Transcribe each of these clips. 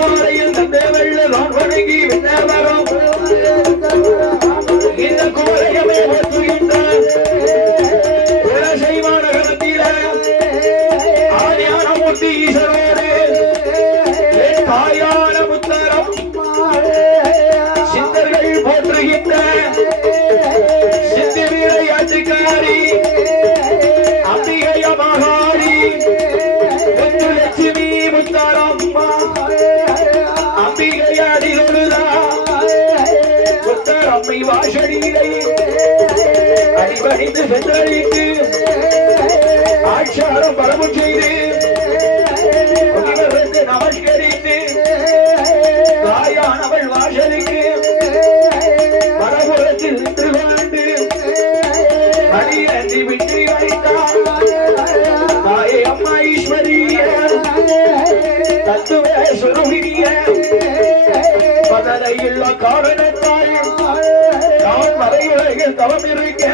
திருமாலையில் தந்தை வெள்ள நான் வணங்கி முத்தாரம்மை அடிபணிந்து சென்றழித்து ஆட்சாரம் பரவு செய்து நமஸ்கரித்து தாயானவள் வாசலுக்கு பரபுரத்தில் நின்று கொண்டு மணியன்றி விட்டு வைத்தார் தாயே அம்மா ஈஸ்வரிய தத்துவ சுருகிய பதனையுள்ள காரணம் மலையுலகில் தவம் இருக்க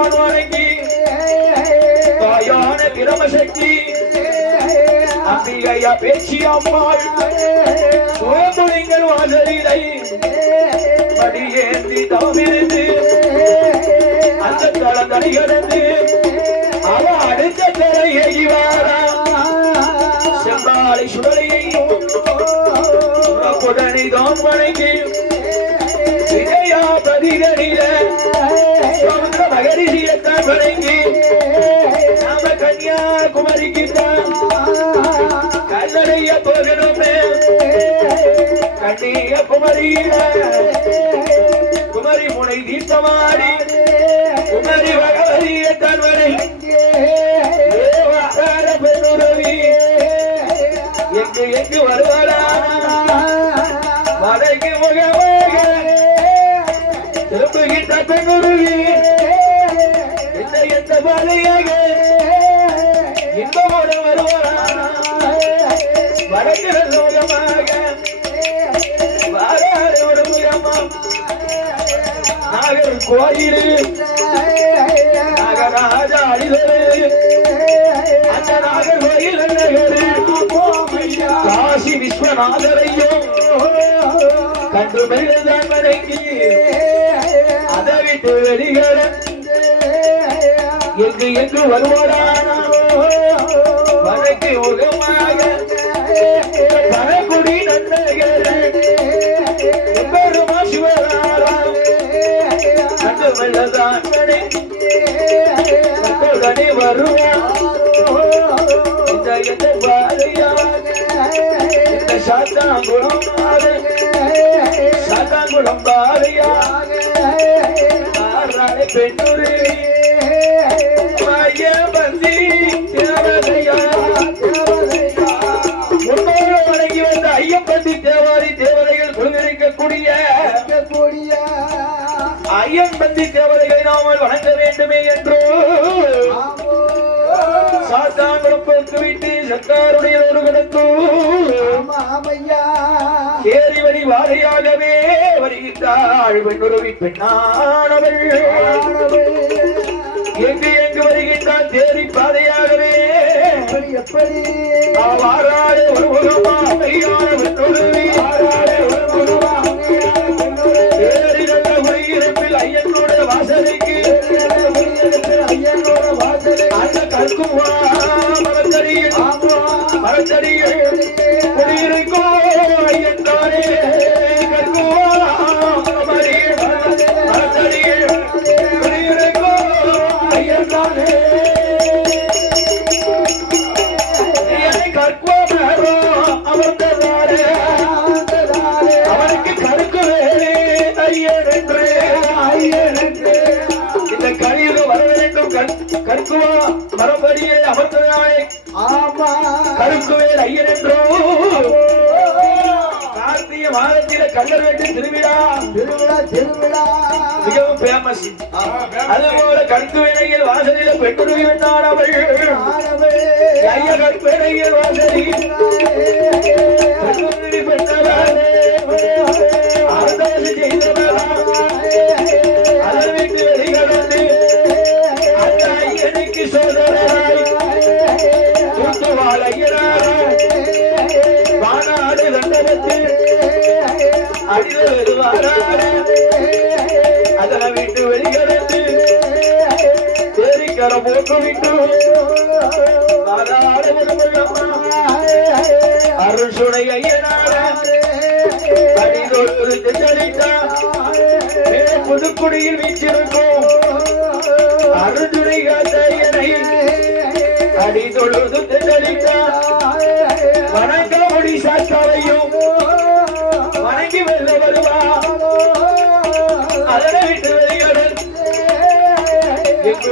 மெல்லதான் வணங்கி தாயான பிரமசக்தி. அம்பிகையா பேச்சி அம்மாள் சுயம்பலிங்கள் வாசலிலை படியேந்தி தவமிருந்து அந்த தளந்தடி கடந்து அவ அடுத்த தலையை வாரா. செம்பாலை சுடலையையும் உடனே தான் வணங்கி மகரிஷியத்தான் நாம கன்னியாகுமரிக்கு கல்லடைய போகணுமே கன்னியாகுமரியில குமரி முனை தீர்த்தமாடி. குமரி பகவதிய வணங்கி தேவார பெருரவி எங்கு எங்கு வருவாரா? மலைக்கு முகமாக. திரும்புகின்ற பெண்ணுருவி. கோயில் நாகராஜா அடிதரு அந்த நாகர் கோயில் நகரு காசி விஸ்வநாதரையும் கண்டு மெழுதான் வணங்கி அதை விட்டு வெளிகள எங்கு எங்கு வருவாரானா. வடக்கு முகமாக கண்டு உடனே வருவான் இந்த எந்த சாத்தாங்குளம் பாதை சாத்தாங்குளம் ஆறாளை பந்தி தேவதையா. முன்னோடு வணங்கி வந்த ஐயப்பந்தி தேவாரி ஐயன் பந்தி தேவதைகளை நாமல் வணங்க வேண்டுமே என்றோ. சாத்தாங்குளம் போக்கு விட்டு சத்தாருடைய ஒரு கிடக்கும் ஏறி வழி வாழையாகவே வருகின்றாள் பெண்ணுருவி பெண்ணானவள். எங்கு எங்கு வருகின்றாள் தேரி பாதையாகவே. எப்படி எப்படி? வாராளே ஒரு முகமா மெய்யான பெண்ணுருவி வாராளே கருக்குவேல் ஐயன் என்றோ கார்த்திகை மாதத்தில கண்ணர் வெட்டு திருவிழா. திருவிழா திருவிழா. மிகவும் ஃபேமஸ் அதுபோல கருக்குவேலையில் வாசலில பெண்ணுருவி வந்தார் அவள். ஆனவே ஐய கருப்பேனையில் வாசலில் பெண்ணுருவி புதுக்குடியில் வீச்சிருக்கும் அருதுணை காத்தையனை அடிதொழுது தெளித்தா வணக்க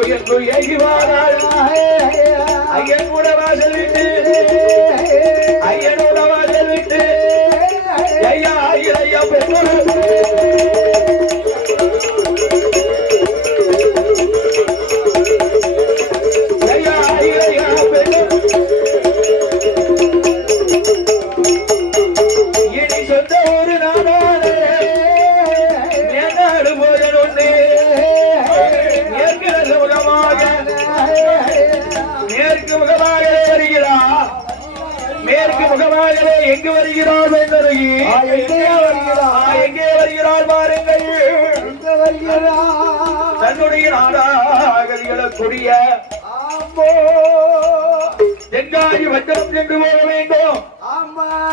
எங்கு எங்கு வாராள் ஐயன் கூட வாசல் விட்டு ஐயனோ வருகிறார் வெண்ணருகி எங்கே வருகிறார்? பாருங்கள். தன்னுடைய நாடாக ஆமோ. தென்காசி வட்டம் சென்று போக வேண்டும்.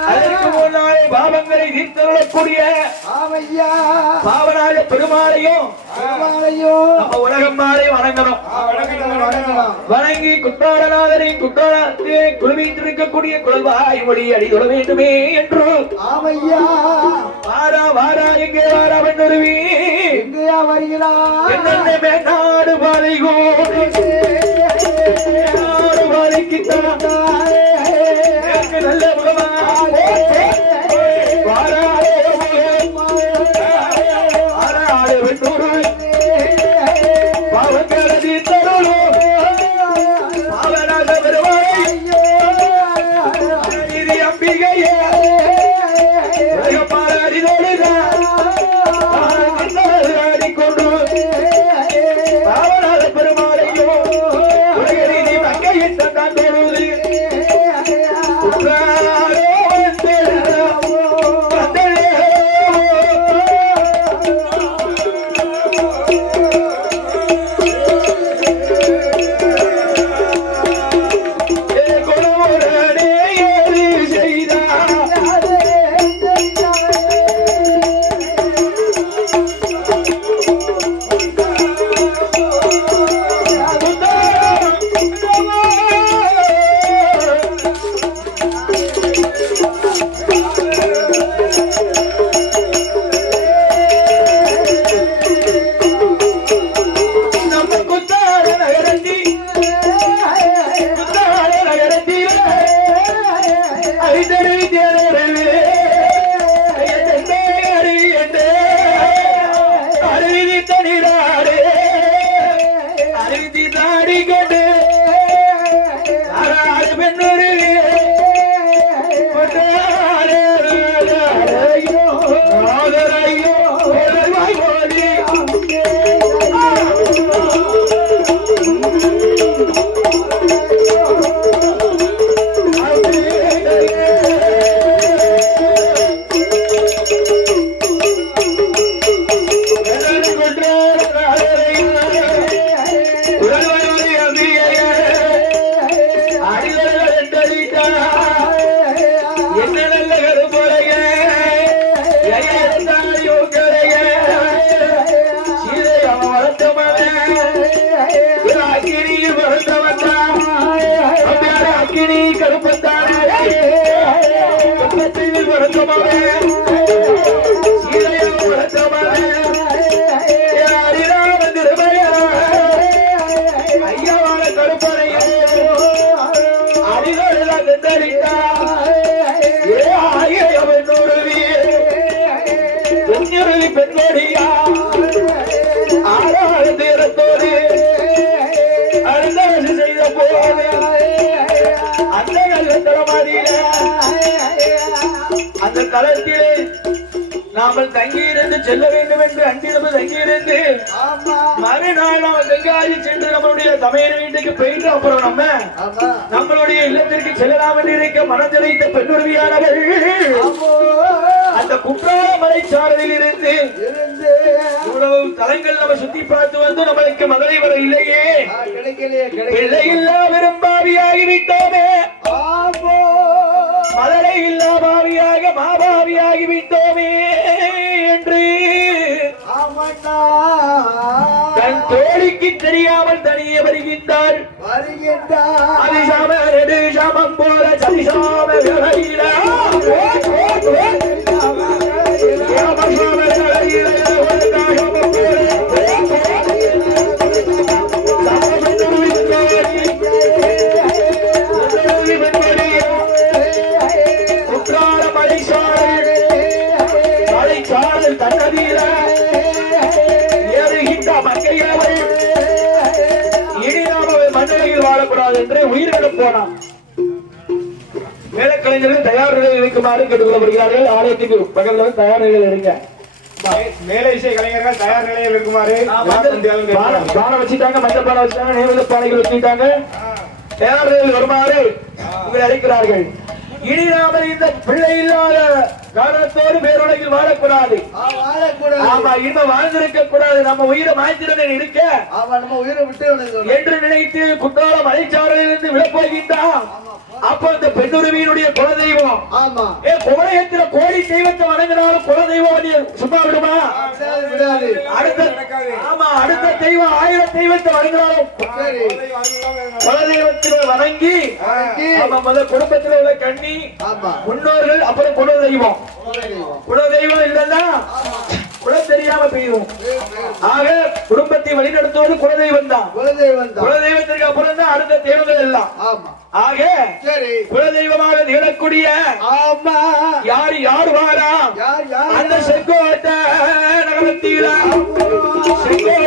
அதற்கு முன்னாலே பாவங்களை தீர்த்தருளக்கூடிய பாவனாக பெருமாளையும் பெருமாளையோ நம்ம உலகம் மாறி வணங்கணும் வணங்கி குற்றாலநாதரை குற்றாலத்தை குழுவித்திருக்கக்கூடிய குழல்வாய் மொழி அடி தொழ வேண்டுமே என்று ஆமையா வாரா வாரா எங்கே வாரா பெண்ணுருவி எங்கேயா வருகிறா என்னென்ன மேநாடு பாதை கோடி மேநாடு பாதைக்குத்தான் எனக்கு நல்ல முகமா We legal. மகத்தவரே சீதையால் மகத்தவரே அந்த களத்திலே நாமல் தங்கியிருந்து செல்ல வேண்டும் என்று அன்றிரவு தங்கியிருந்து மறுநாள் நாம கங்காதி சென்று நம்மளுடைய சமையல் வீட்டுக்கு போயிட்டு அப்புறம் நம்ம நம்மளுடைய இல்லத்திற்கு செல்லலாம் என்று இருக்க மனதிலைத்த பெண்ணுறுதியானவள் ஆமோ அந்த குற்றால மலைச்சாரலில் இருந்து இவ்வளவு தலங்கள் நம்ம சுத்தி பார்த்து வந்து நம்மளுக்கு மதுரை வர இல்லையே. இல்லா தெரியாமல் தனியே வருகின்றார். வருகின்றார். வேலைக்கலைஞர்கள் தயார் நிலையில் இருக்குமாறு கேட்டுக்கொள்ளப்படுகிறார்கள். ஆலயத்துக்கு பக்கத்துல தயார் நிலையில் இருங்க. மேலை இசை கலைஞர்கள் தயார் நிலையில் இருக்குமாறு பானை வச்சுட்டாங்க மஞ்சள் பானை வச்சுட்டாங்க நேர்ந்த பானைகள் வச்சுட்டாங்க. தயார் நிலையில் வருமாறு உங்களை அழைக்கிறார்கள். இனி நாம இந்த பிள்ளை இல்லாத காரணத்தோடு பேருலகில் வாழக்கூடாது. வாழக்கூடாது. ஆமா இனிமே வாழ்ந்திருக்க கூடாது நம்ம உயிரை மாய்த்திரன் இருக்க ஆமா நம்ம உயிரை விட்டு என்று நினைத்து குற்றால மலைச்சாரலில் இருந்து விழப்போகின்றான் அப்ப அந்த பெண்ணுரிமையினுடைய குலதெய்வம். ஆமா. ஏ கோலயத்துல கோடி தெய்வத்தை வணங்கினாலும் குலதெய்வம் நீ சும்மா விடுமா? அடுத்த ஆமா அடுத்த தெய்வம் ஆயிரம் தெய்வத்தை வணங்கினாலும் குலதெய்வத்தில் வணங்கி. ஆமா முதல் குடும்பத்துல உள்ள கண்ணி ஆமா. முன்னோர்கள் அப்புறம் குலதெய்வம். குலதெய்வம். குலதெய்வம் இல்லைன்னா குலம் தெரியாம போயிடும் ஆக குடும்பத்தை வழிநடத்துவது குலதெய்வம் தான் குலதெய்வம் குலதெய்வத்திற்கு அப்புறம் தான் அடுத்த தெய்வங்கள் எல்லாம். ஆமா. ஆக சரி. குலதெய்வமாக திகழக்கூடிய ஆமா. யார் யார் வாரா? யார் யார்? அந்த செங்கோட்டை நகரத்தில செங்கோட்டை